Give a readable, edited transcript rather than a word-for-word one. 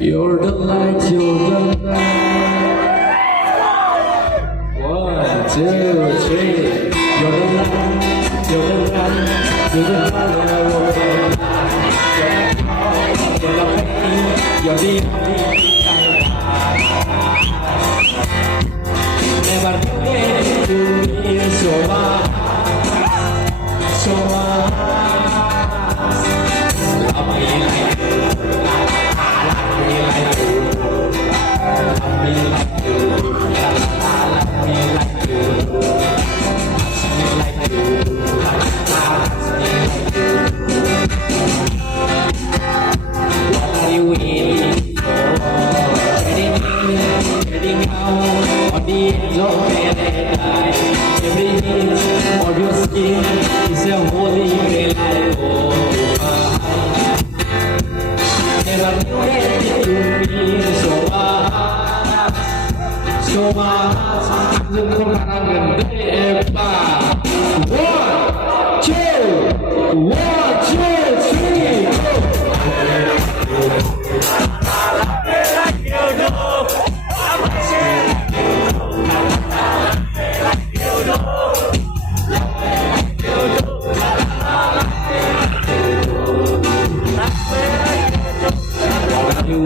You're the light, you're the light. 1, 2, 3. You're the light, you're the light, you're the light that I want. You're the pain, you're the only never forget to be so much, so much. Love me like you. So much, look at the 1, 2, 1, 2, 3, go. You